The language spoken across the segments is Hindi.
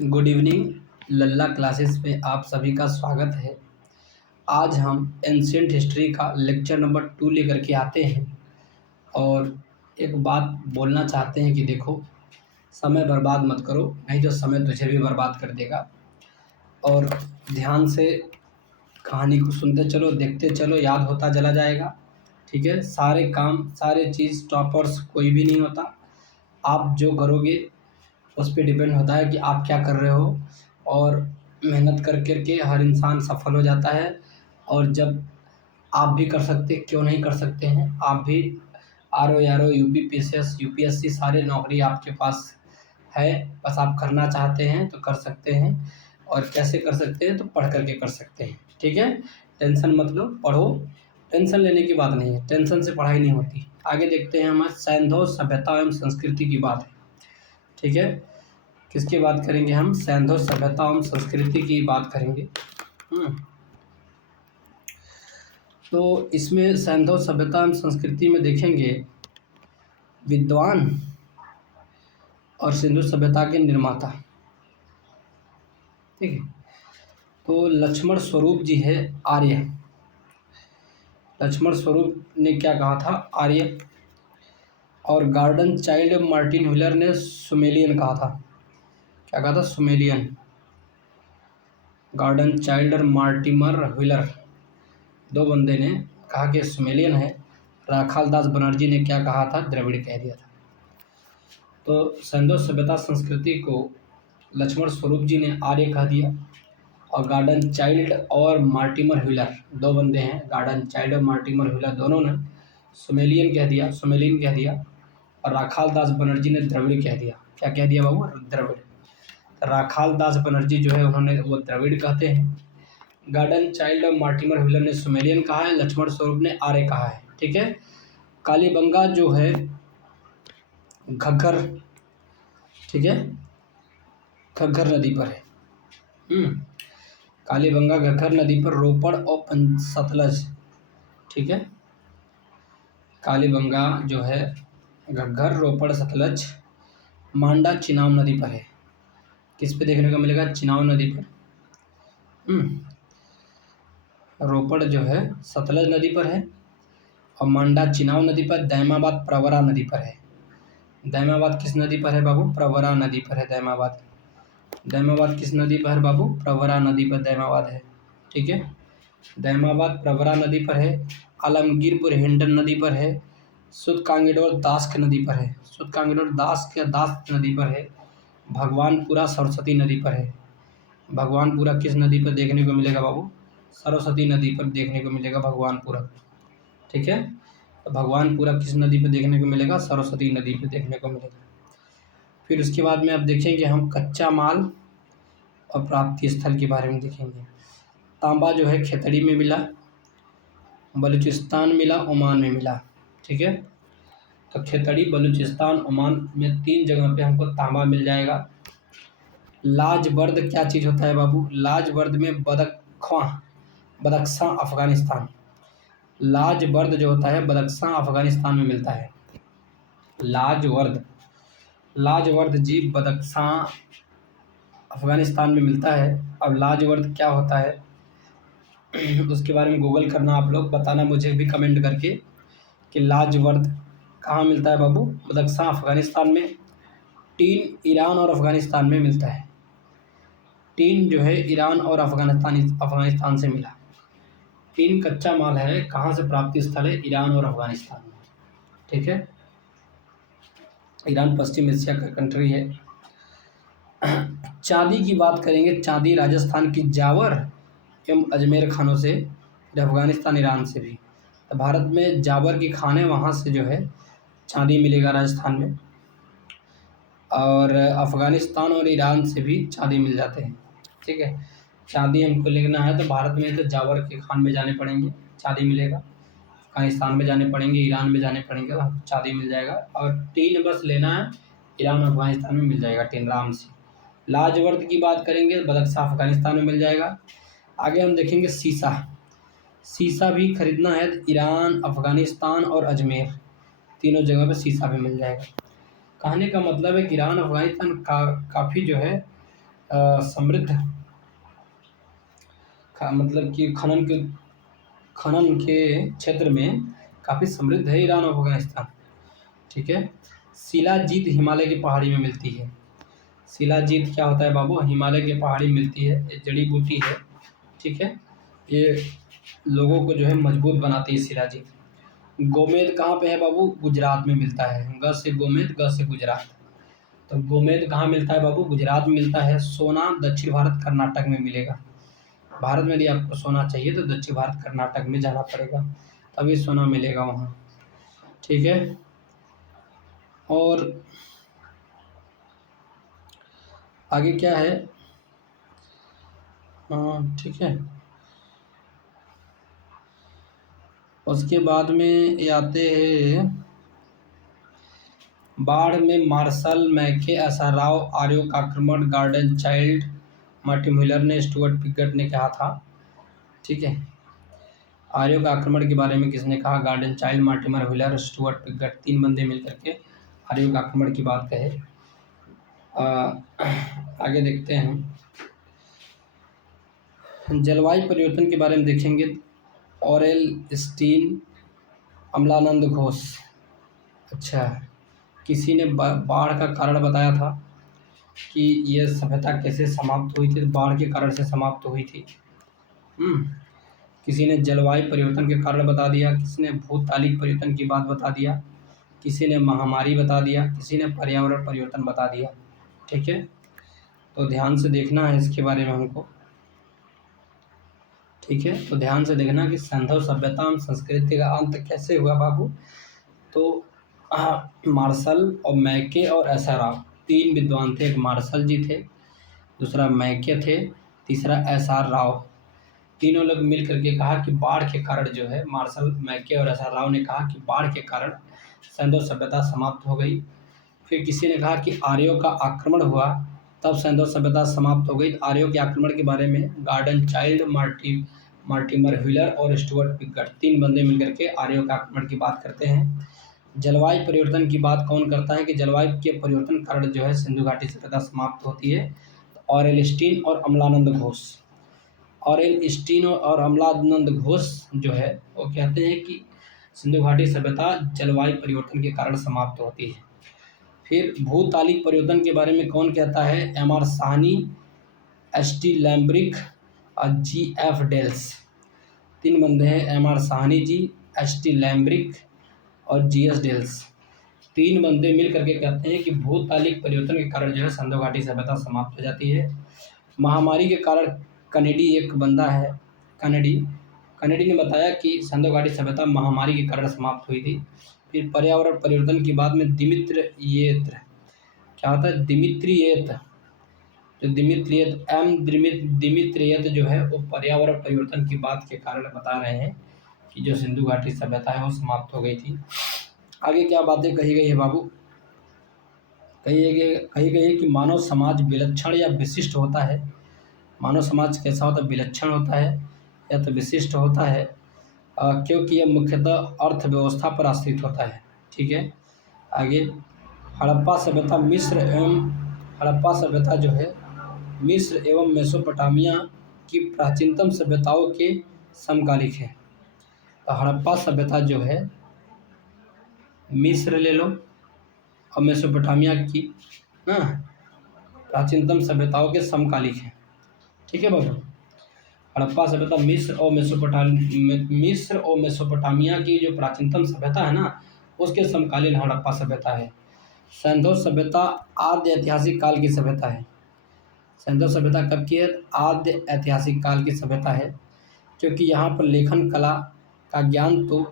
Good evening. लल्ला क्लासेस में आप सभी का स्वागत है। आज हम एंशियंट हिस्ट्री का लेक्चर नंबर 2 लेकर के आते हैं और एक बात बोलना चाहते हैं कि देखो, समय बर्बाद मत करो, नहीं तो समय तुझे भी बर्बाद कर देगा। और ध्यान से कहानी को सुनते चलो, देखते चलो, याद होता चला जाएगा। ठीक है, सारे काम, सारे चीज़ टॉपर्स कोई भी नहीं होता। आप जो करोगे उस पे डिपेंड होता है कि आप क्या कर रहे हो। और मेहनत कर कर के हर इंसान सफल हो जाता है। और जब आप भी कर सकते, क्यों नहीं कर सकते हैं, आप भी R O UP PCS UPSC सारे नौकरी आपके पास है। बस आप करना चाहते हैं तो कर सकते हैं। और कैसे कर सकते हैं, तो पढ़ करके कर सकते हैं। ठीक है, टेंशन मत लो, पढ़ो। टेंशन लेने की बात नहीं है, टेंशन से पढ़ाई नहीं होती। आगे देखते हैं, हमारे सैंधव सभ्यता एवं संस्कृति की बात है। ठीक है, किसकी बात करेंगे हम? सैंधव सभ्यता एवं संस्कृति की बात करेंगे। तो इसमें सैंधव सभ्यता एवं संस्कृति में देखेंगे विद्वान और सिंधु सभ्यता के निर्माता। ठीक है, तो लक्ष्मण स्वरूप जी है आर्य। लक्ष्मण स्वरूप ने क्या कहा था? आर्य। और गार्डन चाइल्ड मार्टिन व्हीलर ने सुमेलियन कहा था। क्या कहा था? सुमेलियन। गार्डन चाइल्ड और मार्टिमर व्हीलर, दो बंदे ने कहा कि सुमेलियन है। राखाल दास बनर्जी ने क्या कहा था? द्रविड़ कह दिया था। तो सैंधव सभ्यता संस्कृति को लक्ष्मण स्वरूप जी ने आर्य कह दिया। और गार्डन चाइल्ड और मार्टिमर व्हीलर, दो बंदे हैं, गार्डन चाइल्ड और मार्टिमर व्हीलर, दोनों ने सुमेलियन कह दिया, सुमेलियन कह दिया। और राखाल दास बनर्जी ने द्रविड़ कह दिया। क्या कह दिया बाबू? द्रविड़। राखाल दास बनर्जी जो है उन्होंने वो द्रविड़ कहते हैं। गार्डन चाइल्ड और मार्टिमर व्हीलर ने सुमेलियन कहा है, लक्ष्मण स्वरूप ने आर्य कहा है। ठीक है, कालीबंगा जो है घग्गर, ठीक है, घग्गर नदी पर है। कालीबंगा घग्गर नदी पर रोपड़ और सतलज। ठीक है, कालीबंगा जो है घग्गर, रोपड़, सतलज, मांडा चिनाब नदी पर है। किस पे देखने को मिलेगा? चिनाब नदी पर। रोपड़ जो है सतलज नदी पर है और मांडा चिनाब नदी पर। दैमाबाद प्रवरा नदी पर है। दैमाबाद किस नदी पर है बाबू? प्रवरा नदी पर है दैमाबाद। दैमाबाद किस नदी पर है बाबू? प्रवरा नदी पर दैमाबाद है। ठीक है, दैमाबाद प्रवरा नदी पर है। आलमगीरपुर हिंडन नदी पर है। सुध कांगेडोर दास्क नदी पर है। सुध कांगेडोर दास्क नदी पर है। भगवानपुरा सरस्वती नदी पर है। भगवानपुरा किस नदी पर देखने को मिलेगा बाबू? सरस्वती नदी पर देखने को मिलेगा भगवानपुरा। ठीक है, तो भगवानपुरा किस नदी पर देखने को मिलेगा? सरस्वती नदी पर देखने को मिलेगा। फिर उसके बाद में अब देखेंगे हम कच्चा माल और प्राप्ति स्थल के बारे में देखेंगे। तांबा जो है खेतड़ी में मिला, बलूचिस्तान मिला, ओमान में मिला। ठीक है, तो खेतड़ी, बलूचिस्तान, ओमान में 3 जगह पे हमको तांबा मिल जाएगा। लाजबर्द क्या चीज़ होता है बाबू? लाजबर्द में बदख्शां अफगानिस्तान। लाजबर्द जो होता है बदख्शां अफगानिस्तान में मिलता है। लाजवर्द, लाजवर्द जी बदख्शां अफगानिस्तान में मिलता है। अब लाजवर्द क्या होता है उसके बारे में गूगल करना आप लोग, बताना मुझे भी कमेंट करके कि लाजवर्द कहाँ मिलता है बाबू? बदख्शां अफगानिस्तान में। टीन ईरान और अफगानिस्तान में मिलता है। टीन जो है ईरान और अफगानिस्तान से मिला। टीन कच्चा माल है, कहाँ से प्राप्ति स्थल है? ईरान और अफगानिस्तान में। ठीक है, ईरान पश्चिम एशिया का कंट्री है। चांदी की बात करेंगे। चांदी राजस्थान की जावर एवं अजमेर खानों से, अफगानिस्तान, ईरान से भी। तो भारत में जावर की खानें, वहाँ से जो है चांदी मिलेगा राजस्थान में। और अफगानिस्तान और ईरान से भी चांदी मिल जाते हैं। ठीक है, चांदी हमको लेना है तो भारत में तो जावर के खान में जाने पड़ेंगे, चांदी मिलेगा। अफगानिस्तान में जाने पड़ेंगे, ईरान में जाने पड़ेंगे, तो हमको चांदी मिल जाएगा। और टीन बस लेना है, ईरान और अफगानिस्तान में मिल जाएगा टीन आराम से। लाजवर्द की बात करेंगे, बदख्शां अफगानिस्तान में मिल जाएगा। आगे हम देखेंगे सीसा। सीसा भी खरीदना है तो ईरान, अफगानिस्तान और अजमेर, तीनों जगह पे सीसा भी मिल जाएगा। कहने का मतलब है कि ईरान, अफगानिस्तान काफ़ी जो है समृद्ध मतलब कि खनन के क्षेत्र में काफ़ी समृद्ध है ईरान और अफगानिस्तान। ठीक है। शिलाजीत हिमालय की पहाड़ी में मिलती है। शिलाजीत क्या होता है बाबू? हिमालय की पहाड़ी में मिलती है, ये जड़ी बूटी है। ठीक है। ये लोगों को जो है मजबूत बनाती है शिलाजीत। गोमेद कहाँ पे है बाबू? गुजरात में मिलता है। ग से गोमेद, ग से गुजरात। तो गोमेद कहाँ मिलता है बाबू? गुजरात में मिलता है। सोना दक्षिण भारत कर्नाटक में मिलेगा। भारत में यदि आपको सोना चाहिए तो दक्षिण भारत कर्नाटक में जाना पड़ेगा, तभी सोना मिलेगा वहाँ। ठीक है। और आगे क्या है? हाँ ठीक है। उसके बाद में ये आते हैं बाढ़ में मार्शल, मैके, एसआर राव, आर्यों का आक्रमण, गार्डन चाइल्ड, मार्टिन व्हीलर ने, स्टुअर्ट पिगट ने कहा था। ठीक है। आर्यों का आक्रमण के बारे में किसने कहा? Garden child, Mortimer wheeler, Stuart Piggott, 3 बंदे मिलकर के आर्यों का आक्रमण की बात कहे। आगे देखते हैं, जलवायु परिवर्तन के बारे में देखेंगे। Aurel Stein, Amalananda Ghosh. अच्छा, किसी ने बाढ़ का कारण बताया था कि यह सभ्यता कैसे समाप्त हुई थी, बाढ़ के कारण से समाप्त हुई थी। किसी ने जलवायु परिवर्तन के कारण बता दिया, किसी ने भूतालिक परिवर्तन की बात बता दिया, किसी ने महामारी बता दिया, किसी ने पर्यावरण परिवर्तन बता दिया। ठीक है। तो ध्यान से देखना है इसके बारे में हमको। ठीक है। तो ध्यान से देखना कि सैंधव सभ्यता एवं संस्कृति का अंत कैसे हुआ बाबू। तो मार्शल और मैके और एसआर राव, 3 विद्वान थे। एक मार्शल जी थे, दूसरा मैके थे, तीसरा एसआर राव। तीनों लोग मिल करके कहा कि बाढ़ के कारण जो है, मार्शल, मैके और एसआर राव ने कहा कि बाढ़ के कारण सैंधव सभ्यता समाप्त हो गई। फिर किसी ने कहा कि आर्यों का आक्रमण हुआ, तब सैंधव सभ्यता समाप्त हो गई। आर्यों के आक्रमण के बारे में गार्डन चाइल्ड, मार्टिमर व्हीलर और स्टुअर्ट पिगट, 3 बंदे मिलकर के आर्यों के आक्रमण की बात करते हैं। जलवायु परिवर्तन की बात कौन करता है कि जलवायु के परिवर्तन कारण जो है सिंधु घाटी सभ्यता समाप्त होती है? ऑरेल स्टीन और अमलानंद घोष। ऑरेल स्टीन और अमलानंद घोष जो है वो कहते हैं कि सिंधु घाटी सभ्यता जलवायु परिवर्तन के कारण समाप्त होती है। फिर भूतालिक परिवर्तन के बारे में कौन कहता है? एम.आर. साहनी, एस.टी. लैम्ब्रिक और जी.एफ. डेल्स। 3 बंदे हैं, एम.आर. साहनी जी, एस.टी. लैम्ब्रिक और जी.एस. डेल्स। 3 बंदे मिल करके कहते हैं कि भूतालिक परिवर्तन के कारण जो है सिंधु घाटी सभ्यता समाप्त हो जाती है। महामारी के कारण कनेडी एक बंदा है, कनेडी ने बताया कि सिंधु घाटी सभ्यता महामारी के कारण समाप्त हुई थी। फिर पर्यावरण परिवर्तन की बात में दिमित्रियेत, क्या होता है? दिमित्रियेत, जो दिमित्रियेत जो है वो पर्यावरण परिवर्तन की बात के कारण बता रहे हैं कि जो सिंधु घाटी सभ्यता है वो समाप्त हो गई थी। आगे क्या बातें कही गई है बाबू? कही गई है कि मानव समाज विलक्षण या विशिष्ट होता है। मानव समाज कैसा होता है? विलक्षण होता है या तो विशिष्ट होता है, क्योंकि यह मुख्यतः अर्थव्यवस्था पर आश्रित होता है। ठीक है। आगे, हड़प्पा सभ्यता जो है मिस्र एवं मेसोपोटामिया की प्राचीनतम सभ्यताओं के समकालिक है। तो हड़प्पा सभ्यता जो है मिस्र ले लो और मेसोपोटामिया की प्राचीनतम सभ्यताओं के समकालिक है। ठीक है बाबू। हड़प्पा सभ्यता मिस्र और मेसोपोटामिया की जो प्राचीनतम सभ्यता है ना, उसके समकालीन हड़प्पा सभ्यता है। सैंधव सभ्यता आद्य ऐतिहासिक काल की सभ्यता है। सैंधव सभ्यता कब की है? आद्य ऐतिहासिक काल की सभ्यता है, क्योंकि यहाँ पर लेखन कला का ज्ञान तो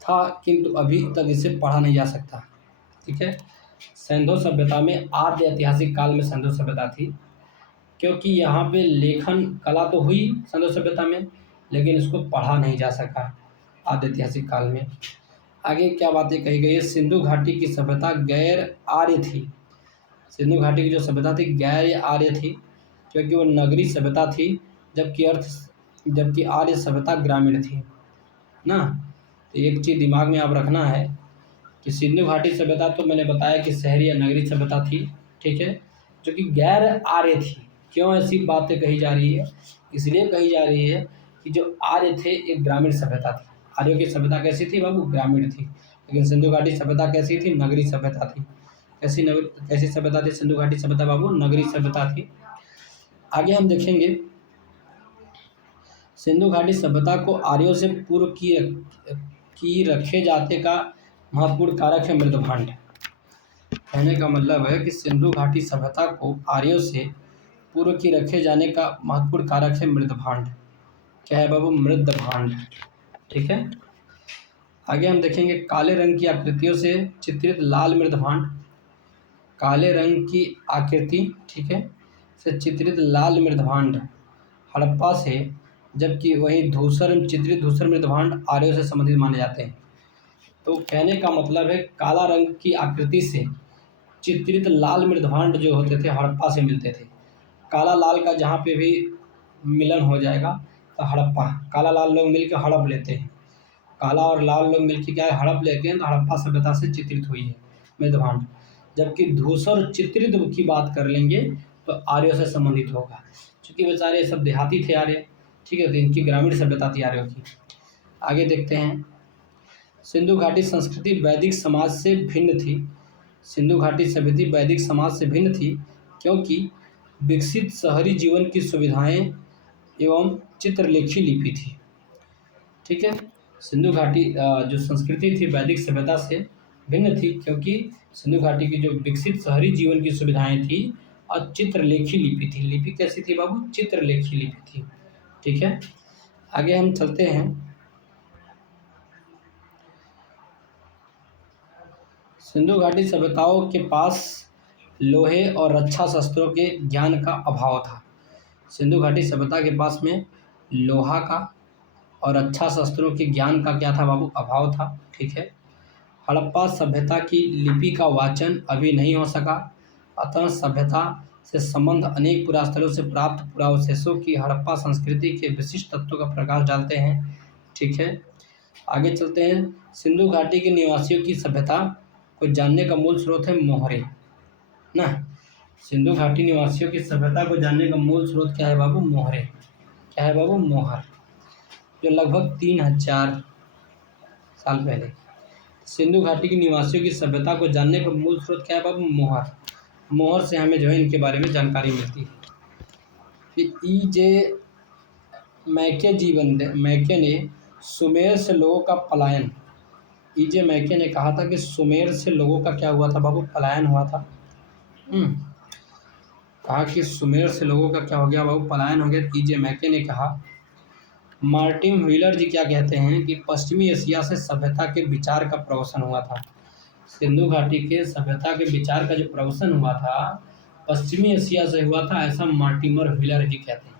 था किंतु अभी तक इसे पढ़ा नहीं जा सकता। ठीक है। सैंधव सभ्यता में आद्य ऐतिहासिक काल में सैंधव सभ्यता थी, क्योंकि यहाँ पे लेखन कला तो हुई सैंधव सभ्यता में, लेकिन इसको पढ़ा नहीं जा सका आद्य ऐतिहासिक काल में। आगे क्या बातें कही गई है? सिंधु घाटी की सभ्यता गैर आर्य थी। सिंधु घाटी की जो सभ्यता थी गैर आर्य थी, क्योंकि वो नगरी सभ्यता थी, जबकि आर्य सभ्यता ग्रामीण थी ना। तो एक चीज़ दिमाग में आप रखना है कि सिंधु घाटी सभ्यता तो मैंने बताया कि शहरी या नगरी सभ्यता थी। ठीक है। जो कि गैर आर्य थी, क्यों ऐसी बातें कही जा रही है? इसलिए कही जा रही है कि जो आर्य थे एक ग्रामीण सभ्यता थी। आर्यों की सभ्यता कैसी थी बाबू? ग्रामीण थी। लेकिन सिंधु घाटी सभ्यता कैसी थी? नगरी सभ्यता थी। कैसी सभ्यता थी सिंधु घाटी सभ्यता बाबू? नगरी सभ्यता थी। आगे हम देखेंगे सिंधु घाटी सभ्यता को आर्यों से पूर्व की रखे जाते का महत्वपूर्ण कारक है मृदभांड। कहने का मतलब है कि सिंधु घाटी सभ्यता को आर्यों से पूर्व की रखे जाने का महत्वपूर्ण कारक है मृदभांड। क्या है बाबू? मृदभांड। ठीक है। आगे हम देखेंगे काले रंग की आकृतियों से चित्रित लाल मृदभांड। काले रंग की आकृति, ठीक है, से चित्रित लाल मृदभांड हड़प्पा से, जबकि वही चित्रित धूसर मृदभांड आर्यों से संबंधित माने जाते हैं। तो कहने का मतलब है काला रंग की आकृति से चित्रित लाल मृदभांड जो होते थे हड़प्पा से मिलते थे। काला लाल का जहाँ पे भी मिलन हो जाएगा तो हड़प्पा, काला लाल लोग मिलकर हड़प लेते हैं। काला और लाल लोग मिलकर क्या है? हड़प लेते हैं। तो हड़प्पा सभ्यता से चित्रित हुई है मृदभांड। जबकि धूसर चित्रित की बात कर लेंगे तो आर्यों से संबंधित होगा, क्योंकि बेचारे सब देहाती थे आर्य। ठीक है, तो इनकी ग्रामीण सभ्यता थी आर्यों की। आगे देखते हैं सिंधु घाटी संस्कृति वैदिक समाज से भिन्न थी। सिंधु घाटी सभ्यता वैदिक समाज से भिन्न थी क्योंकि विकसित शहरी जीवन की सुविधाएं एवं चित्रलेखी लिपि थी। ठीक है, सिंधु घाटी जो संस्कृति थी वैदिक सभ्यता से भिन्न थी क्योंकि सिंधु घाटी की जो विकसित शहरी जीवन की सुविधाएं थी और चित्रलेखी लिपि थी। लिपि कैसी थी बाबू? चित्रलेखी लिपि थी। ठीक है, आगे हम चलते हैं। सिंधु घाटी सभ्यताओं के पास लोहे और रक्षा शस्त्रों के ज्ञान का अभाव था। सिंधु घाटी सभ्यता के पास में लोहा का और रक्षा शस्त्रों के ज्ञान का क्या था बाबू? अभाव था। ठीक है, हड़प्पा सभ्यता की लिपि का वाचन अभी नहीं हो सका, अतः सभ्यता से संबंध अनेक पुरास्थलों से प्राप्त पुरावशेषों की हड़प्पा संस्कृति के विशिष्ट तत्वों का प्रकाश डालते हैं। ठीक है, आगे चलते हैं। सिंधु घाटी के निवासियों की सभ्यता को जानने का मूल स्रोत है मोहरे ना। सिंधु घाटी निवासियों की सभ्यता को जानने का मूल स्रोत क्या है बाबू? मोहरे। क्या है बाबू? मोहर, जो लगभग 3000 साल पहले। सिंधु घाटी के निवासियों की सभ्यता को जानने का मूल स्रोत क्या है बाबू? मोहर। मोहर से हमें जो है इनके बारे में जानकारी मिलती है कि ई.जे. मैके ने सुमेर से लोगों का पलायन, ई.जे. मैके ने कहा था कि सुमेर से लोगों का क्या हुआ था बाबू? पलायन हुआ था। कहा कि सुमेर से लोगों का क्या हो गया बाबू? पलायन हो गया। ई.जे. मैके ने कहा। मार्टिन व्हीलर जी क्या कहते हैं कि पश्चिमी एशिया से सभ्यता के विचार का प्रवसन हुआ था। सिंधु घाटी के सभ्यता के विचार का जो प्रवसन हुआ था पश्चिमी एशिया से हुआ था, ऐसा मार्टिमर व्हीलर जी कहते हैं।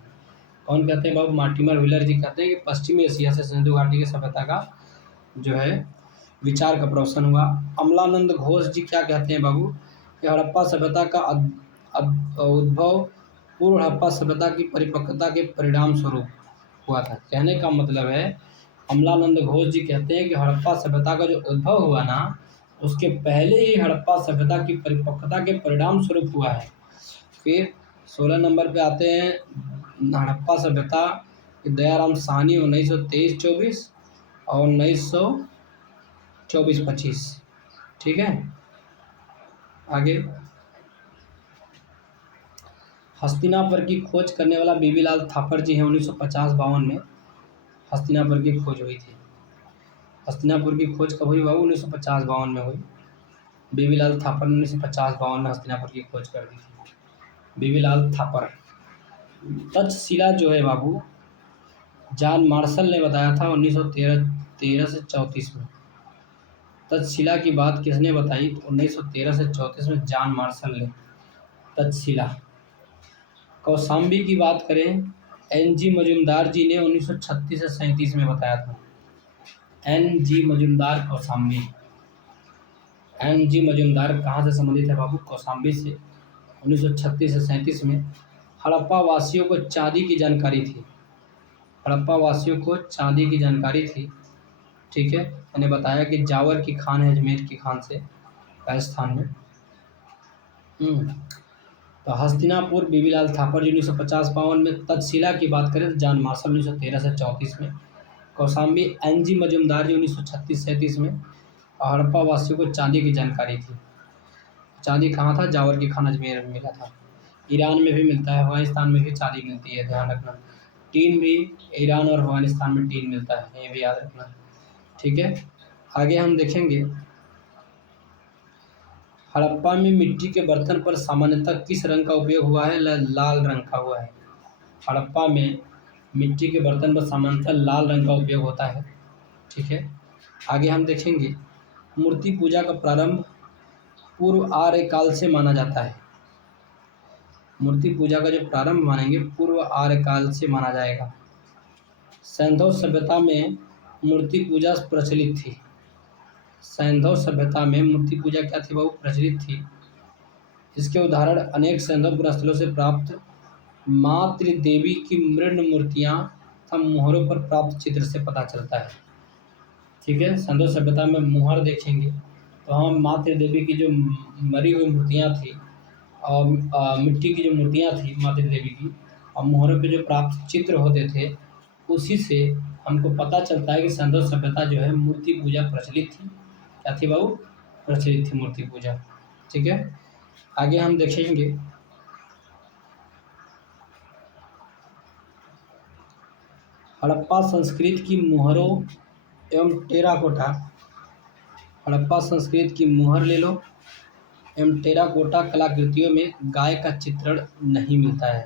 कौन कहते हैं बाबू? मार्टिमर व्हीलर जी कहते हैं कि पश्चिमी एशिया से सिंधु घाटी की सभ्यता का जो है विचार का प्रवसन हुआ। अमलानंद घोष जी क्या कहते हैं बाबू? कि हड़प्पा सभ्यता का उद्भव पूर्व हड़प्पा सभ्यता की परिपक्वता के परिणाम स्वरूप हुआ था। कहने का मतलब है अमलानंद घोष जी कहते हैं कि हड़प्पा सभ्यता का जो उद्भव हुआ ना उसके पहले ही हड़प्पा सभ्यता की परिपक्वता के परिणाम स्वरूप हुआ है। फिर 16 नंबर पे आते हैं हड़प्पा सभ्यता दयाराम साहनी 1923-24 और 1924-25। ठीक है, आगे हस्तिनापुर की खोज करने वाला बीबीलाल थापर जी हैं। 1950-52 में हस्तिनापुर की खोज हुई थी। हस्तिनापुर की खोज कब हुई बाबू? 1950-52 में हुई। बीबीलाल थापर ने 1950-52 में हस्तिनापुर की खोज कर दी थी। बीबीलाल थापर। तक्षशिला जो है बाबू जॉन मार्शल ने बताया था 1913 से 34 में। तक्षशिला की बात किसने बताई? 1913 से 34 में जॉन मार्शल ने तक्षशिला। कौशाम्बी की बात करें एन.जी. मजुमदार जी ने 1936 से 37 में बताया था। एन.जी. मजुमदार कौशाम्बी। एन.जी. मजुमदार कहाँ से संबंधित है बाबू? कौशाम्बी से। 1936 से 37 में हड़प्पा वासियों को चांदी की जानकारी थी। हड़प्पा वासियों को चांदी की जानकारी थी। ठीक है, मैंने बताया कि जावर की खान है अजमेर की खान से राजस्थान में। तो हस्तिनापुर बीबीलाल थापर जी 1950-52 में, तक्षशिला की बात करें तो जॉन मार्शल 1913 से 34 में, कौशाम्बी एनजी मजूमदार जी 1936-37 में। और हड़प्पा वासियों को चांदी की जानकारी थी। चांदी कहाँ था? जावर की खान अजमेर में मिला था। ईरान में भी मिलता है, अफगानिस्तान में भी चांदी मिलती है, ध्यान रखना। टीन भी ईरान और अफगानिस्तान में टीन मिलता है, ये भी याद रखना। ठीक है, आगे हम देखेंगे हड़प्पा में मिट्टी के बर्तन पर सामान्यतः किस रंग का उपयोग हुआ है? लाल रंग का हुआ है। हड़प्पा में मिट्टी के बर्तन पर सामान्यतः लाल रंग का उपयोग होता है। ठीक है, आगे हम देखेंगे मूर्ति पूजा का प्रारंभ पूर्व आर्य काल से माना जाता है। मूर्ति पूजा का जो प्रारंभ मानेंगे पूर्व आर्य काल से माना जाएगा। सैंधव सभ्यता में मूर्ति पूजा प्रचलित थी। सैंधव सभ्यता में मूर्ति पूजा क्या थी बाबू? प्रचलित थी। इसके उदाहरण अनेक सैंधव पुरास्थलों से प्राप्त मातृ देवी की मृण मूर्तियां तथा मुहरों पर प्राप्त चित्र से पता चलता है। ठीक है, सैंधव सभ्यता में मुहर देखेंगे तो हम मातृ देवी की जो मरी हुई मूर्तियां थी और मिट्टी की जो मूर्तियां थी मातृ देवी की, और मुहरों पे जो प्राप्त चित्र होते थे, उसी से हमको पता चलता है कि सैंधव सभ्यता जो है मूर्ति पूजा प्रचलित थी। क्या थी बाबू? प्रचलित थी मूर्ति पूजा। ठीक है, आगे हम देखेंगे हड़प्पा संस्कृति की मुहरों एवं टेराकोटा। हड़प्पा संस्कृति की मुहर ले लो एवं टेराकोटा कलाकृतियों में गाय का चित्रण नहीं मिलता है।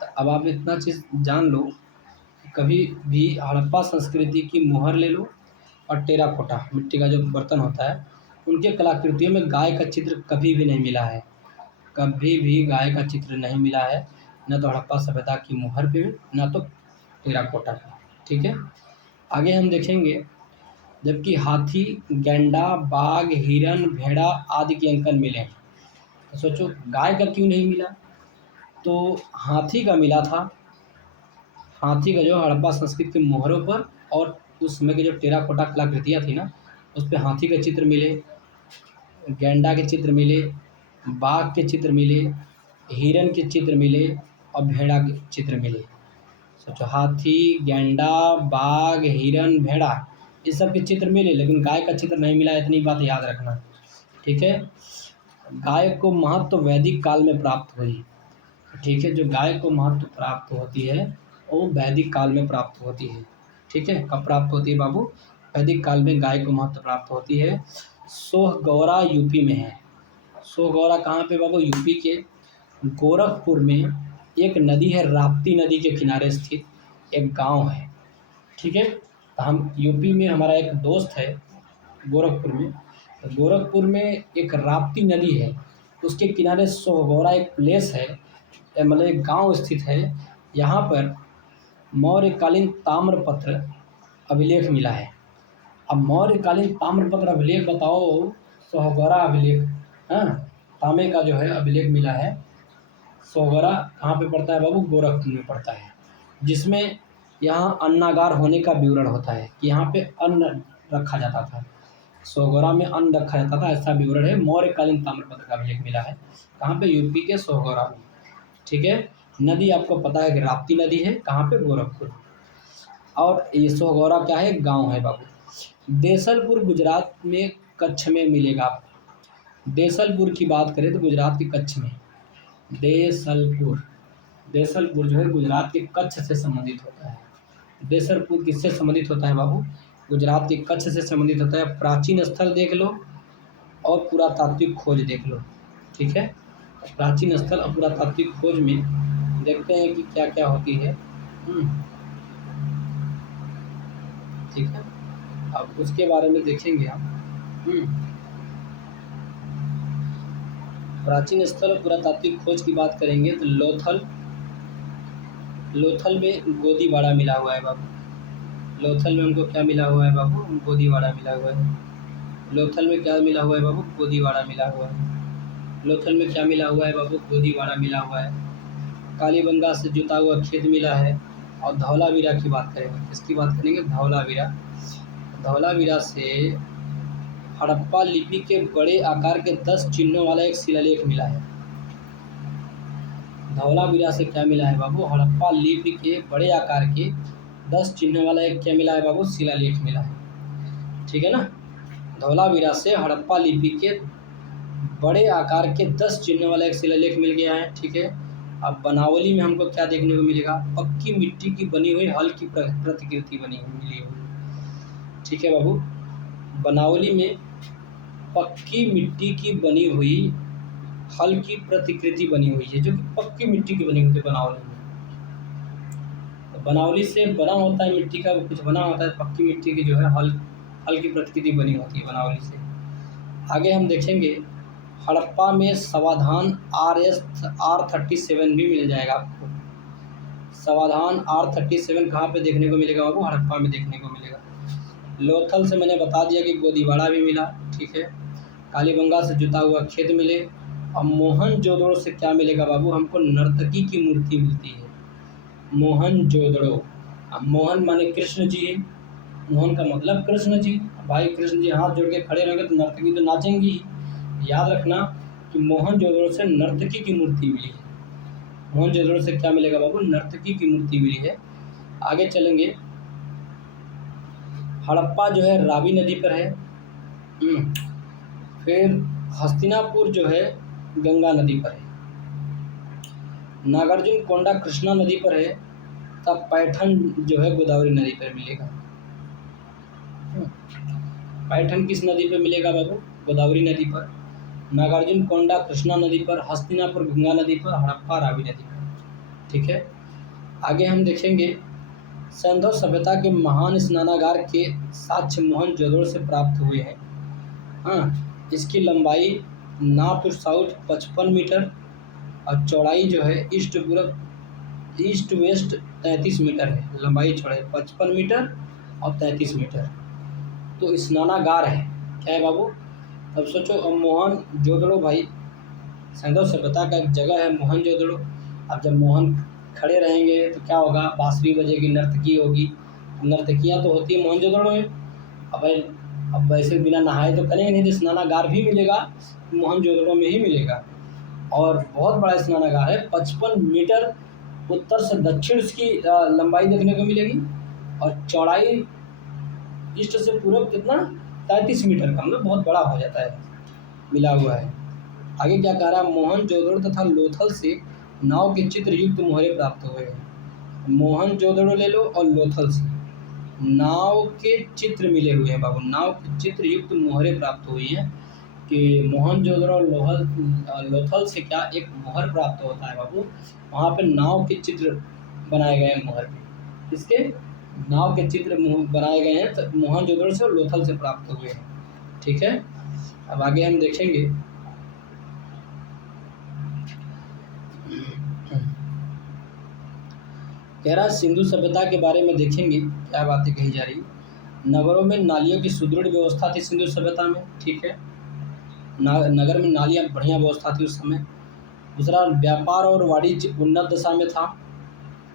तो अब आप इतना चीज़ जान लो, कभी भी हड़प्पा संस्कृति की मुहर ले लो और टेराकोटा मिट्टी का जो बर्तन होता है, उनके कलाकृतियों में गाय का चित्र कभी भी नहीं मिला है। कभी भी गाय का चित्र नहीं मिला है, न तो हड़प्पा सभ्यता की मुहर पे, न तो टेराकोटा पे। ठीक है, आगे हम देखेंगे जबकि हाथी, गैंडा, बाघ, हिरन, भेड़ा आदि के अंकन मिले हैं, तो सोचो गाय का क्यों नहीं मिला? तो हाथी का मिला था। हाथी का जो हड़प्पा संस्कृति के मोहरों पर और उस समय की जो टेराकोटा कलाकृतियाँ थी ना, उस पे हाथी के चित्र मिले, गैंडा के चित्र मिले, बाघ के चित्र मिले, हिरन के चित्र मिले और भेड़ा के चित्र मिले। सोचो हाथी, गैंडा, बाघ, हिरन, भेड़ा, इस सब के चित्र मिले, लेकिन गाय का चित्र नहीं मिला। इतनी बात याद रखना। ठीक है, गाय को महत्व वैदिक काल में प्राप्त हुई। ठीक है, जो गाय को महत्व प्राप्त होती है वो वैदिक काल में प्राप्त होती है। ठीक है, कब प्राप्त होती है बाबू? वैदिक काल में गाय को महत्व प्राप्त होती है। सोहगौरा यूपी में है। सोहगौरा कहाँ पे बाबू? यूपी के गोरखपुर में एक नदी है, राप्ती नदी के किनारे स्थित एक गांव है। ठीक है, तो हम यूपी में, हमारा एक दोस्त है गोरखपुर में, तो गोरखपुर में एक राप्ती नदी है, उसके किनारे सोहगौरा एक प्लेस है, मतलब एक गांव स्थित है। यहाँ पर मौर्यकालीन ताम्रपत्र अभिलेख मिला है। अब मौर्यकालीन ताम्रपत्र अभिलेख बताओ, सोहगौरा अभिलेख, हाँ, तांबे का जो है अभिलेख मिला है। सोहगौरा कहाँ पे पड़ता है बाबू? गोरखपुर में पड़ता है, जिसमें यहाँ अन्नागार होने का विवरण होता है कि यहाँ पे अन्न रखा जाता था। सोहगौरा में अन्न रखा जाता था, ऐसा विवरण है। मौर्यकालीन ताम्रपत्र का अभिलेख मिला है। कहाँ पे? यूपी के सोहगौरा में। ठीक है, नदी आपको पता है कि राप्ती नदी है। कहाँ पे? गोरखपुर। और ये सोहगौरा क्या है? गांव है बाबू। देसलपुर गुजरात में कच्छ में मिलेगा आपको। देसलपुर की बात करें तो गुजरात के कच्छ में, देसलपुर, देसलपुर जो है गुजरात के कच्छ से संबंधित होता है। देसलपुर किससे संबंधित होता है बाबू? गुजरात के कच्छ से संबंधित होता है। प्राचीन स्थल देख लो और पुरातात्विक खोज देख लो। ठीक है, प्राचीन स्थल और पुरातात्विक खोज में देखते हैं कि क्या क्या होती है। ठीक है, अब उसके बारे में देखेंगे हम। प्राचीन स्थल और पुरातात्विक खोज की बात करेंगे तो लोथल, लोथल में गोदीवाड़ा मिला हुआ है बाबू। लोथल में उनको क्या मिला हुआ है बाबू? गोदीवाड़ा मिला हुआ है। लोथल में क्या मिला हुआ है बाबू? गोदीवाड़ा मिला हुआ है। लोथल में क्या मिला हुआ है बाबू? गोदीवाड़ा मिला हुआ है। कालीबंगा से जुता हुआ खेत मिला है। और धौलावीरा की बात करेंगे, किसकी बात करेंगे? धौलावीरा। धौलावीरा से हड़प्पा लिपि के बड़े आकार के 10 चिन्हों वाला एक शिलालेख मिला है। धौलावीरा से क्या मिला है बाबू? हड़प्पा लिपि के बड़े आकार के 10 चिन्ह वाला एक क्या मिला है बाबू? शिलालेख मिला है। ठीक है ना। धौलावीरा से हड़प्पा लिपि के बड़े आकार के 10 चिन्ह वाला एक शिलालेख मिल गया है। ठीक है। अब बनावली में हमको क्या देखने को मिलेगा? पक्की मिट्टी की बनी हुई हल की प्रतिकृति बनी हुई मिली हुई। ठीक है बाबू। बनावली में पक्की मिट्टी की बनी हुई हल की प्रतिकृति बनी हुई है, जो कि पक्की मिट्टी की बनी हुई है बनावली में। तो बनावली से बना होता है मिट्टी का, कुछ बना होता है, पक्की मिट्टी की जो है हल की प्रतिकृति बनी होती है बनावली से। आगे हम देखेंगे हड़प्पा में समाधान R37 भी मिल जाएगा आपको। समाधान R37 कहाँ पे देखने को मिलेगा बाबू? हड़प्पा में देखने को मिलेगा। लोथल से मैंने बता दिया कि गोदीवाड़ा भी मिला। ठीक है। कालीबंगा से जुता हुआ खेत मिले। अब मोहनजोदड़ो से क्या मिलेगा बाबू? हमको नर्तकी की मूर्ति मिलती है। मोहनजोदड़ो। अब मोहन माने कृष्ण जी, मोहन का मतलब कृष्ण जी। भाई कृष्ण जी हाथ जोड़ के खड़े रहेंगे तो नर्तकी तो नाचेंगी ही। याद रखना कि मोहनजोदड़ो से नर्तकी की मूर्ति मिली है। मोहनजोदड़ो से क्या मिलेगा बाबू? नर्तकी की मूर्ति मिली है। आगे चलेंगे। हड़प्पा जो है रावी नदी पर है। फिर हस्तिनापुर जो है गंगा नदी पर है। नागार्जुन कोंडा कृष्णा नदी पर है। तब पैठन जो है गोदावरी नदी पर मिलेगा। पैठन किस नदी पर मिलेगा बाबू? गोदावरी नदी पर। नागार्जुन कोंडा कृष्णा नदी पर, हस्तिनापुर गंगा नदी पर, हड़प्पा रावी नदी पर। ठीक है। आगे हम देखेंगे सिंधु सभ्यता के महान स्नानागार के साक्ष्य मोहनजोदड़ो से प्राप्त हुए हैं। हाँ, इसकी लंबाई नॉर्थ टू साउथ 55 मीटर और चौड़ाई जो है ईस्ट वेस्ट 33 मीटर है। लंबाई चौड़ाई 55 मीटर और 33 मीटर। तो स्नानागार है। क्या है बाबू? अब सोचो, अब मोहनजोदड़ो भाई सिंधु सभ्यता का एक जगह है मोहनजोदड़ो। अब जब मोहन खड़े रहेंगे तो क्या होगा? बांसुरी बजेगी, नर्तकी होगी। नर्तकियाँ तो होती है मोहनजोदड़ो में। अब वैसे बिना नहाए तो करेंगे नहीं, तो स्नानागार भी मिलेगा मोहनजोदड़ो में ही मिलेगा। और बहुत बड़ा स्नानागार है। 55 मीटर उत्तर से दक्षिण इसकी लंबाई देखने को मिलेगी और चौड़ाई ईस्ट से पूर्व कितना? 33 मीटर का, मतलब बहुत बड़ा हो जाता है, मिला हुआ है। आगे क्या कह रहा है? मोहनजोदड़ो तथा लोथल से नाव के चित्र युक्त मोहरे प्राप्त हुए हैं। मोहनजोदड़ो ले लो और लोथल से नाव के चित्र मिले हुए हैं बाबू। नाव के चित्र युक्त मोहरे प्राप्त हुई हैं कि मोहनजोदड़ो लोथल से क्या एक मोहर प्राप्त होता है बाबू? वहाँ पे नाव के चित्र बनाए गए हैं मोहर पे। इसके नाव के चित्र बनाए गए हैं तो मोहनजोदड़ो से और लोथल से प्राप्त हुए हैं। ठीक है। अब आगे हम देखेंगे कह रहा सिंधु सभ्यता के बारे में देखेंगे क्या बातें कही जा रही। नगरों में नालियों की सुदृढ़ व्यवस्था थी सिंधु सभ्यता में। ठीक है। नगर में नालियाँ बढ़िया व्यवस्था थी उस समय। दूसरा, व्यापार और वाणिज्य उन्नत दशा में था।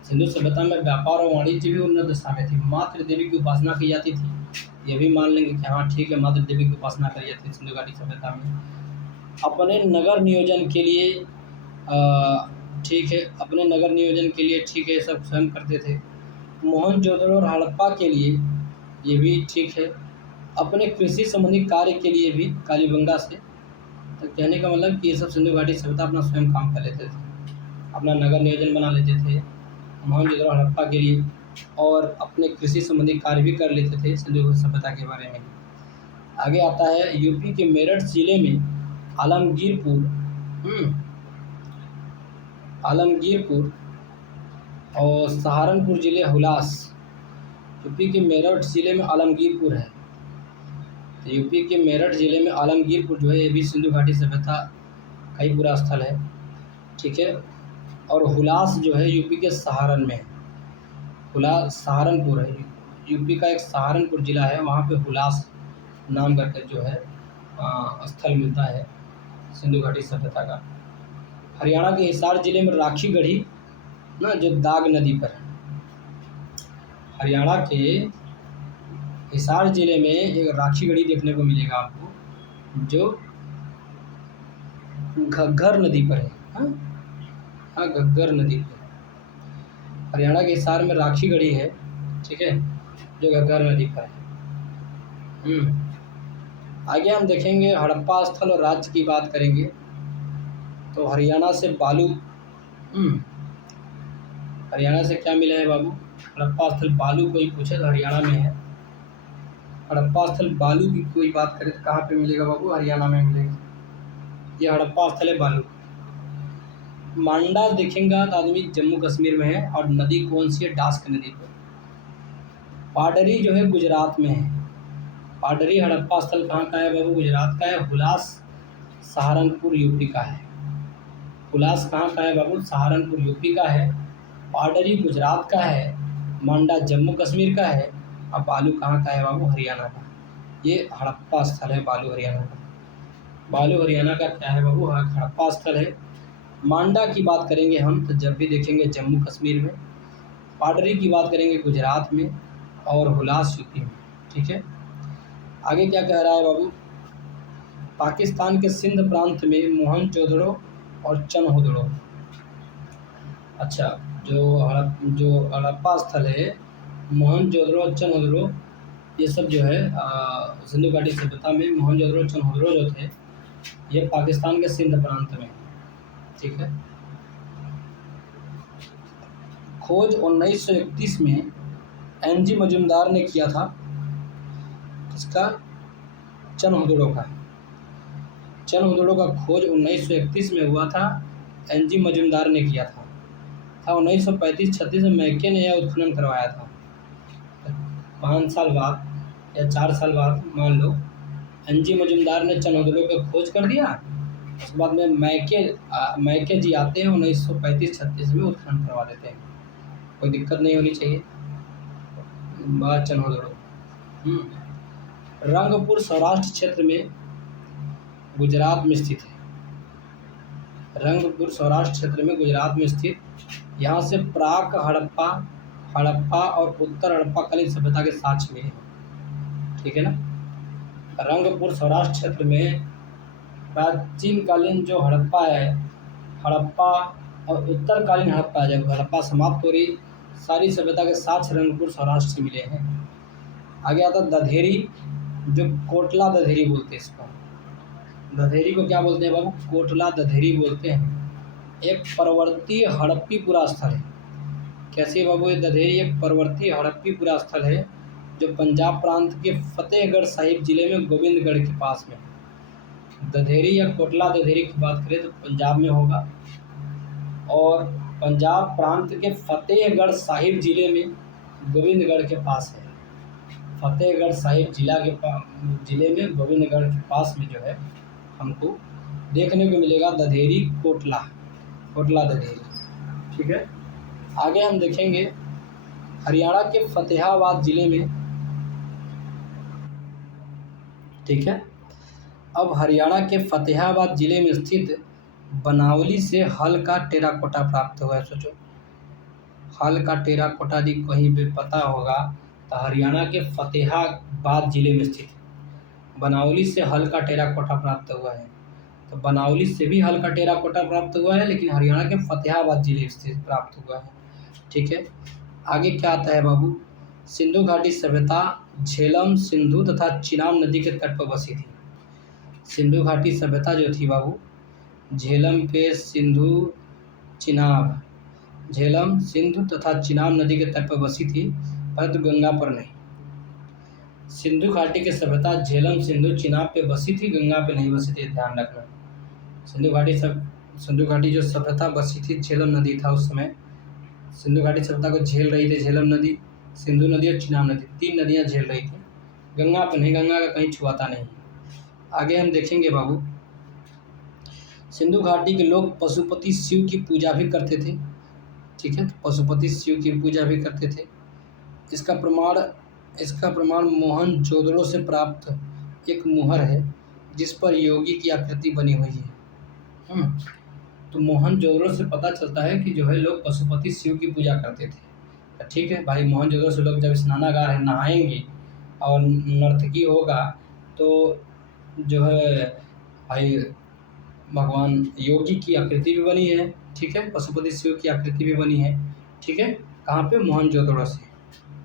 सिंधु सभ्यता में व्यापार और वाणिज्य भी उन्नत दशा में थी। मातृ देवी की उपासना की जाती थी। ये भी मान लेंगे कि हाँ ठीक है, मातृ देवी की उपासना करी जाती थी सिंधु घाटी सभ्यता में। अपने नगर नियोजन के लिए ठीक है, अपने नगर नियोजन के लिए ठीक है सब स्वयं करते थे। मोहनजोदड़ो और हड़प्पा के लिए ये भी ठीक है। अपने कृषि संबंधी कार्य के लिए भी कालीबंगा से, तो कहने का मतलब कि ये सब सिंधु घाटी सभ्यता अपना स्वयं काम कर लेते थे, अपना नगर नियोजन बना लेते थे मोहनजोदड़ो हड़प्पा के लिए, और अपने कृषि संबंधी कार्य भी कर लेते थे सिंधु सभ्यता के बारे में। आगे आता है यूपी के मेरठ जिले में आलमगीरपुर और सहारनपुर जिले हुलास। यूपी के मेरठ जिले में आलमगीरपुर है। तो यूपी के मेरठ जिले में आलमगीरपुर जो है ये भी सिंधु घाटी सभ्यता का ही पूरा स्थल है। ठीक है। और हुलास जो है यूपी के सहारन में है। सहारनपुर है, यूपी का एक सहारनपुर जिला है, वहाँ पे हुलास नाम करके जो है स्थल मिलता है सिंधु घाटी सभ्यता का। हरियाणा के हिसार जिले में राखी गढ़ी ना, जो दाग नदी पर है। हरियाणा के हिसार जिले में एक राखी गढ़ी देखने को मिलेगा आपको, जो घग्गर नदी पर है। हाँ? हाँ, घग्गर नदी पे। हरियाणा के हिसार में राखी गढ़ी है, ठीक है, जो घग्गर नदी पर है। आगे हम देखेंगे हड़प्पा स्थल और राज्य की बात करेंगे तो हरियाणा से बालू। हरियाणा से क्या मिला है बाबू? हड़प्पा स्थल बालू कोई पूछे तो हरियाणा में है। हड़प्पा स्थल बालू की कोई बात करें तो कहाँ पे मिलेगा बाबू? हरियाणा में मिलेगा। ये हड़प्पा स्थल है बालू। मांडा देखेंगे तो आदमी जम्मू कश्मीर में है। और नदी कौन सी है? डास्क नदी पर। पाडरी जो है गुजरात में है। पाडरी हड़प्पा स्थल कहाँ का है बाबू? गुजरात का है। हुलास सहारनपुर यूपी का है। हुलास कहाँ का है बाबू? सहारनपुर यूपी का है। पाडरी गुजरात का है। मांडा जम्मू कश्मीर का है। और बालू कहाँ का है बाबू? हरियाणा का। ये हड़प्पा स्थल है बालू हरियाणा का। बालू हरियाणा का क्या है बाबू? हड़प्पा स्थल है। मांडा की बात करेंगे हम तो जब भी देखेंगे जम्मू कश्मीर में। पाडरी की बात करेंगे गुजरात में। और हुलास यूपी में। ठीक है, आगे क्या कह रहा है बाबू? पाकिस्तान के सिंध प्रांत में मोहनजोदड़ो और चनहुदड़ो। अच्छा, जो हड़प्पा स्थल है, मोहनजोदड़ो और चनहुदड़ो, ये सब जो है सिंधु घाटी सभ्यता में मोहनजोदड़ो चनहुदड़ो जो थे, ये पाकिस्तान के सिंध प्रांत में। ठीक है, खोज 1931 में एनजी मजुमदार ने किया था। किसका? चनहुदड़ो का। चनहुदड़ो का खोज 1931 में हुआ था। एनजी मजुमदार ने किया था। 1935-36 में मैके ने यह उत्खनन करवाया था। 5 साल बाद या 4 साल बाद मान लो एनजी मजुमदार ने चनहुदड़ो का खोज कर दिया। उसके बाद में मैके जी आते हैं 1935-36 में उत्खनन करवा देते हैं। कोई दिक्कत नहीं होनी चाहिए। बात चनहुदड़ो। रंगपुर सौराष्ट्र क्षेत्र में गुजरात में स्थित है। रंगपुर सौराष्ट्र क्षेत्र में गुजरात में स्थित। यहाँ से प्राक हड़प्पा और उत्तर हड़प्पाकालीन सभ्यता के साक्ष्य मिले हैं। ठीक है ना। रंगपुर सौराष्ट्र क्षेत्र में प्राचीन कालीन जो हड़प्पा है, हड़प्पा और उत्तरकालीन हड़प्पा, जब हड़प्पा समाप्त हो रही, सारी सभ्यता के साक्ष्य रंगपुर सौराष्ट्र से मिले हैं। आगे आता दधेरी, जो कोटला दधेरी बोलते हैं इसको। दधेरी को क्या बोलते हैं बाबू? कोटला दधेरी बोलते हैं। एक पर्वतीय हड़प्पी पुरा स्थल है। कैसे बाबू? ये दधेरी एक पर्वतीय हड़प्पी पुरा स्थल है जो पंजाब प्रांत के फतेहगढ़ साहिब जिले में गोविंदगढ़ के पास में। दधेरी या कोटला दधेरी की बात करें तो पंजाब में होगा। और पंजाब प्रांत के फतेहगढ़ साहिब जिले में गोविंदगढ़ के पास है। फतेहगढ़ साहिब जिले में गोविंदगढ़ के पास में जो है हमको देखने को मिलेगा दधेरी कोटला दधेरी। ठीक है, आगे हम देखेंगे हरियाणा के फतेहाबाद जिले में। ठीक है, अब हरियाणा के फतेहाबाद जिले में स्थित बनावली से हल का टेराकोटा प्राप्त हुआ है। सोचो, हल का टेराकोटा यदि कहीं पे पता होगा तो हरियाणा के फतेहाबाद जिले में स्थित बनावली से हल का टेराकोटा प्राप्त हुआ है। तो बनावली से भी हल का टेराकोटा प्राप्त हुआ है, लेकिन हरियाणा के फतेहाबाद जिले से प्राप्त हुआ है। ठीक है, आगे क्या आता है बाबू? सिंधु घाटी सभ्यता झेलम, सिंधु तथा चिनाब नदी के तट पर बसी थी। सिंधु घाटी सभ्यता जो थी बाबू, झेलम पे सिंधु चिनाब, झेलम सिंधु तथा चिनाब नदी के तट पर बसी थी, परंतु गंगा पर नहीं। सिंधु घाटी की सभ्यता झेलम सिंधु चिनाब पे बसी थी, गंगा पे नहीं बसी थी, ध्यान रखना। सिंधु घाटी जो सभ्यता बसी थी, झेलम नदी था उस समय। सिंधु घाटी सभ्यता को झेल रही थी झेलम नदी, सिंधु नदी और चिनाब नदी, 3 नदियाँ झेल रही थी। गंगा पे नहीं, गंगा का कहीं छुआता नहीं। आगे हम देखेंगे बाबू, सिंधु घाटी के लोग पशुपति शिव की पूजा भी करते थे। ठीक है, तो पशुपति शिव की पूजा भी करते थे। इसका प्रमाण मोहनजोदड़ो से प्राप्त एक मुहर है जिस पर योगी की आकृति बनी हुई है। तो मोहनजोदड़ो से पता चलता है कि जो है लोग पशुपति शिव की पूजा करते थे। ठीक है भाई, मोहनजोदड़ो से लोग जब स्नानागार है नहाएंगे और नर्तकी होगा तो जो है भाई भगवान योगी की आकृति भी बनी है, ठीक है, पशुपति शिव की आकृति भी बनी है, ठीक है, कहाँ पे, मोहनजोदड़ो से।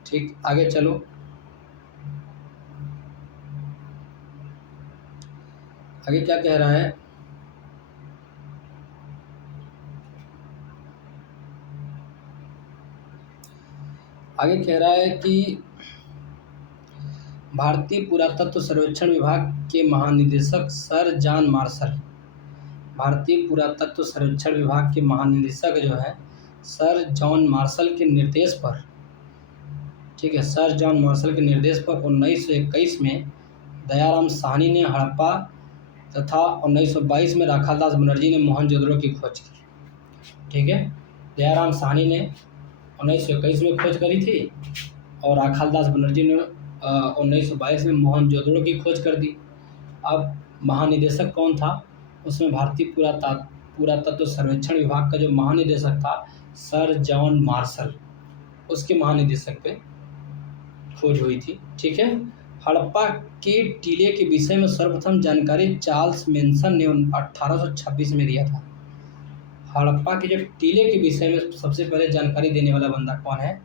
ठीक, आगे चलो। आगे क्या कह रहा है, आगे कह रहा है कि भारतीय पुरातत्व सर्वेक्षण विभाग के महानिदेशक सर जॉन मार्शल, भारतीय पुरातत्व सर्वेक्षण विभाग के महानिदेशक जो है सर जॉन मार्शल के निर्देश पर, ठीक है, सर जॉन मार्शल के निर्देश पर 1921 में दयाराम साहनी ने हड़प्पा तथा 1922 में राखालदास बनर्जी ने मोहनजोदड़ो की खोज की। ठीक है, दयाराम साहनी ने 1921 में खोज करी थी और राखालदास बनर्जी ने 1922 में मोहनजोदड़ो की खोज कर दी। अब महानिदेशक कौन था, उसमें भारतीय पुरातत्व सर्वेक्षण विभाग का जो महानिदेशक था सर जॉन मार्शल, उसके महानिदेशक पे खोज हुई थी। ठीक है, हड़प्पा के टीले के विषय में सर्वप्रथम जानकारी चार्ल्स मेंशन ने 1826 में दिया था। हड़प्पा के जो टीले के विषय में सबसे पहले जानकारी देने वाला बंदा कौन है,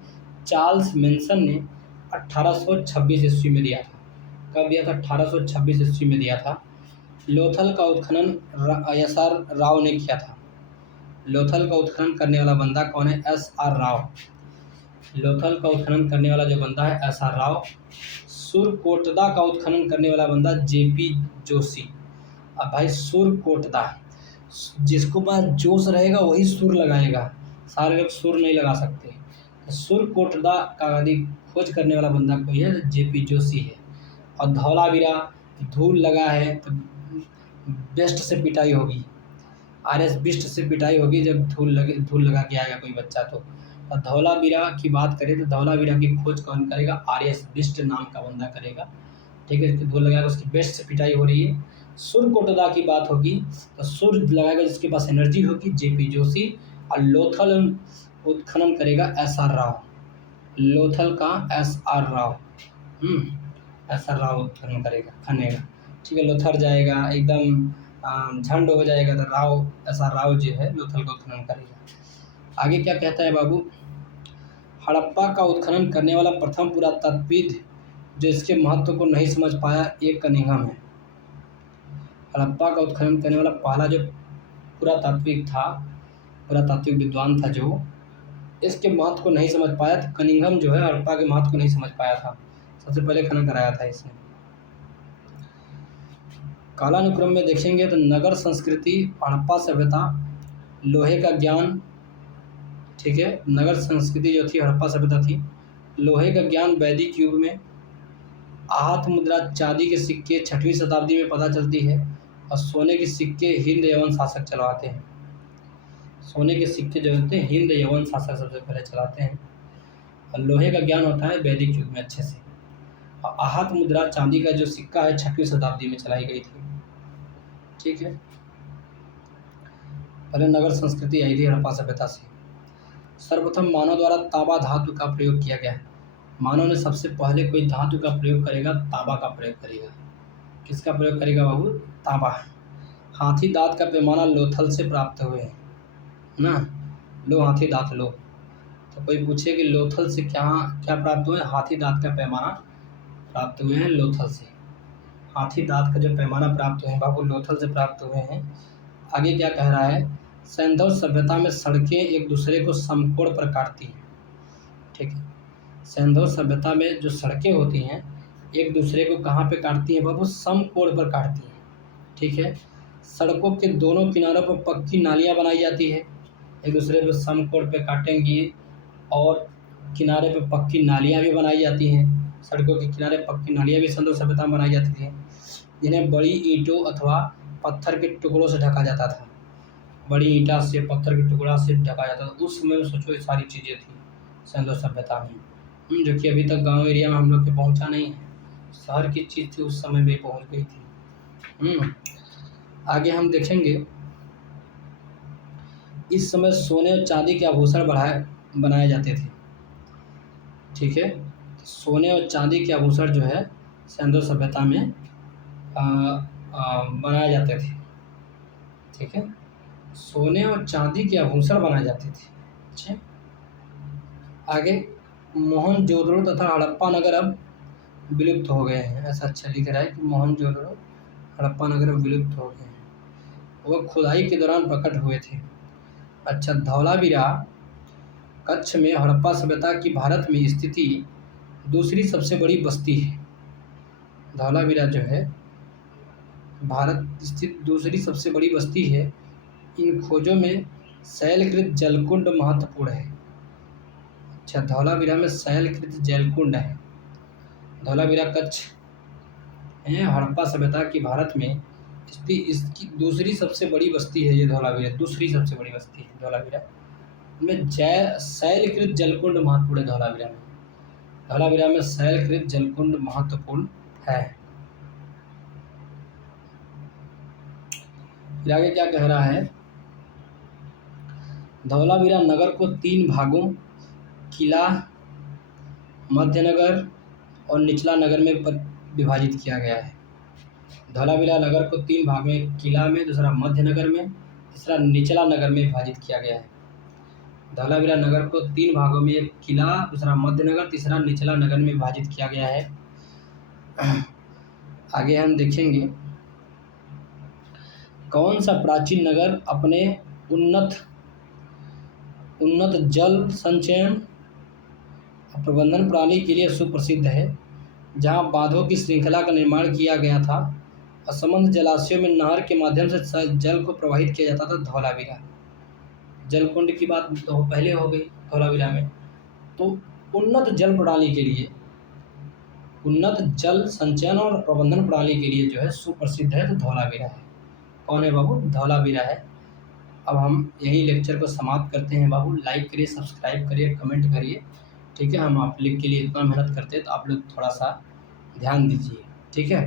चार्ल्स मेंशन ने 1826 ईस्वी में दिया था। कब दिया था, 1826 ईस्वी में दिया था। लोथल का उत्खनन एस.आर. राव ने किया था। लोथल का उत्खनन करने वाला बंदा कौन है, एस.आर. राव। लोथल का उत्खनन करने वाला जो बंदा है एस.आर. राव। सुरकोटदा का उत्खनन करने वाला बंदा जे.पी. जोशी। अब भाई सुरकोटदा, जिसको पास जोश रहेगा वही सुर लगाएगा, सारे लोग सुर नहीं लगा सकते। सुरकोटदा का यदि खोज करने वाला बंदा कोई है जे.पी. जोशी है। और धौलावीरा, धूल लगा है तो बेस्ट से पिटाई होगी, आर.एस. बिष्ट से पिटाई होगी जब धूल लगा के आएगा कोई बच्चा तो। और धौलावीरा की बात करें तो धौलावीरा की खोज कौन करेगा, आर.एस. बिष्ट नाम का बंदा करेगा। ठीक है, धूल लगाएगा, उसकी बेस्ट से पिटाई हो रही है। सुरकोटदा की बात होगी तो सुर लगाएगा जिसके पास एनर्जी होगी, जे.पी. जोशी। और लोथल उत्खनन करेगा एस.आर. राव। लोथल का एस.आर. राव, एस.आर. राव उत्खनन खनेगा। ठीक है, लोथल जाएगा एकदम झंड हो जाएगा तो राव, एस.आर. राव जो है लोथल का उत्खनन करेगा। आगे क्या कहता है बाबू, हड़प्पा का उत्खनन करने वाला प्रथम पुरातत्वविद जो इसके महत्व को नहीं समझ पाया, एक कनिंघम है। हड़प्पा का उत्खनन करने वाला पहला जो पुरातात्विक विद्वान था जो इसके महत्व को नहीं समझ पाया, तो कनिंघम जो है हड़प्पा के महत्व को नहीं समझ पाया था। सबसे पहले खनन कराया था इसने। कालानुक्रम में देखेंगे तो नगर संस्कृति, हड़प्पा सभ्यता, लोहे का ज्ञान, ठीक है, नगर संस्कृति जो थी हड़प्पा सभ्यता थी, लोहे का ज्ञान वैदिक युग में, आहत मुद्रा चांदी के सिक्के 6वीं शताब्दी में पता चलती है, और सोने के सिक्के हिंद यवन शासक चलवाते हैं। सोने के सिक्के जो होते हैं हिंद यवन शासक सबसे पहले चलाते हैं। और लोहे का ज्ञान होता है वैदिक युग में अच्छे से। और आहत मुद्रा चांदी का जो सिक्का है 6वीं शताब्दी में चलाई गई थी। ठीक है, पहले नगर संस्कृति आई थी हड़प्पा सभ्यता से। सर्वप्रथम मानव द्वारा तांबा धातु का प्रयोग किया गया है। मानव ने सबसे पहले कोई धातु का प्रयोग करेगा, तांबा का प्रयोग करेगा। किसका प्रयोग करेगा बाबू, तांबा। हाथी दांत का पैमाना लोथल से प्राप्त हुए हैं ना, लो हाथी दांत लो। तो कोई पूछे कि लोथल से क्या क्या प्राप्त हुए, हाथी दांत का पैमाना प्राप्त हुए हैं लोथल से। हाथी दांत का जो पैमाना प्राप्त हुए हैं बाबू लोथल से प्राप्त हुए हैं। आगे क्या कह रहा है, सैंधव सभ्यता में सड़कें एक दूसरे को समकोण पर काटती हैं। ठीक है, सैंधव सभ्यता में जो सड़कें होती हैं एक दूसरे को कहाँ पे काटती हैं बाबू, समकोण पर काटती हैं। ठीक है, सड़कों के दोनों किनारों पर पक्की नालियाँ बनाई जाती है, एक दूसरे को समकोण पे काटेंगी। और किनारे पे पक्की नालियाँ भी बनाई जाती हैं, सड़कों के किनारे पक्की नालियाँ भी सैंधव सभ्यता में बनाई जाती थी, जिन्हें बड़ी ईंटों अथवा पत्थर के टुकड़ों से ढका जाता था। बड़ी ईंटा से, पत्थर के टुकड़ा से ढका जाता था। उस समय में सोचो ये सारी चीज़ें थी सैंधव सभ्यता में, जो कि अभी तक गांव एरिया में हम लोग के पहुंचा नहीं है। शहर की चीज़ थी उस समय में पहुंच गई थी। आगे हम देखेंगे, इस समय सोने और चांदी के आभूषण बनाए जाते थे। ठीक है, सोने और चांदी के आभूषण जो है सैंधव सभ्यता में बनाए जाते थे। ठीक है, सोने और चांदी के आभूषण बनाए जाते थे। अच्छा, आगे मोहनजोदड़ो तथा हड़प्पा नगर अब विलुप्त हो गए हैं। ऐसा अच्छा लिख रहा है कि मोहनजोदड़ो हड़प्पा नगर अब विलुप्त हो गए हैं, वह खुदाई के दौरान प्रकट हुए थे। अच्छा, धौलावीरा कच्छ में हड़प्पा सभ्यता की भारत में स्थिति दूसरी सबसे बड़ी बस्ती है। धौलावीरा जो है भारत स्थित दूसरी सबसे बड़ी बस्ती है। इन खोजों में शैलकृत जलकुंड महत्वपूर्ण है। अच्छा, धौलावीरा में शैलकृत जलकुंड है। धौलावीरा कच्छ है, हड़प्पा सभ्यता की भारत में स्थित इसकी दूसरी सबसे बड़ी बस्ती है। ये धौलावीरा दूसरी सबसे बड़ी बस्ती है। धौलावीरा में शैलकृत जलकुंड महत्वपूर्ण है। धौलावीरा में शैलकृत जलकुंड महत्वपूर्ण है। फिर आगे क्या कह रहा है, धौलावीरा नगर को 3 भागों किला, मध्य नगर और निचला नगर में विभाजित किया गया है। धौलावीरा नगर को 3 भाग में, किला में, दूसरा मध्य नगर में, तीसरा निचला नगर में विभाजित किया गया है। धौलावीरा नगर को 3 भागों में, एक किला, दूसरा मध्य नगर, तीसरा निचला नगर में विभाजित किया गया है। आगे हम देखेंगे कौन सा प्राचीन नगर अपने उन्नत जल संचयन और प्रबंधन प्रणाली के लिए सुप्रसिद्ध है, जहां बांधों की श्रृंखला का निर्माण किया गया था और समृद्ध जलाशयों में नहर के माध्यम से जल को प्रवाहित किया जाता था। धौलावीरा जलकुंड की बात तो पहले हो गई धौलावीरा में। तो उन्नत जल प्रणाली के लिए, उन्नत जल संचयन और प्रबंधन प्रणाली के लिए जो है सुप्रसिद्ध है, तो धौलावीरा है। कौन है बाबू? धौलावीरा है। अब हम यही लेक्चर को समाप्त करते हैं बाबू। लाइक करिए, सब्सक्राइब करिए, कमेंट करिए, ठीक है। हम आप लोग के लिए इतना मेहनत करते हैं, तो आप लोग थोड़ा सा ध्यान दीजिए, ठीक है।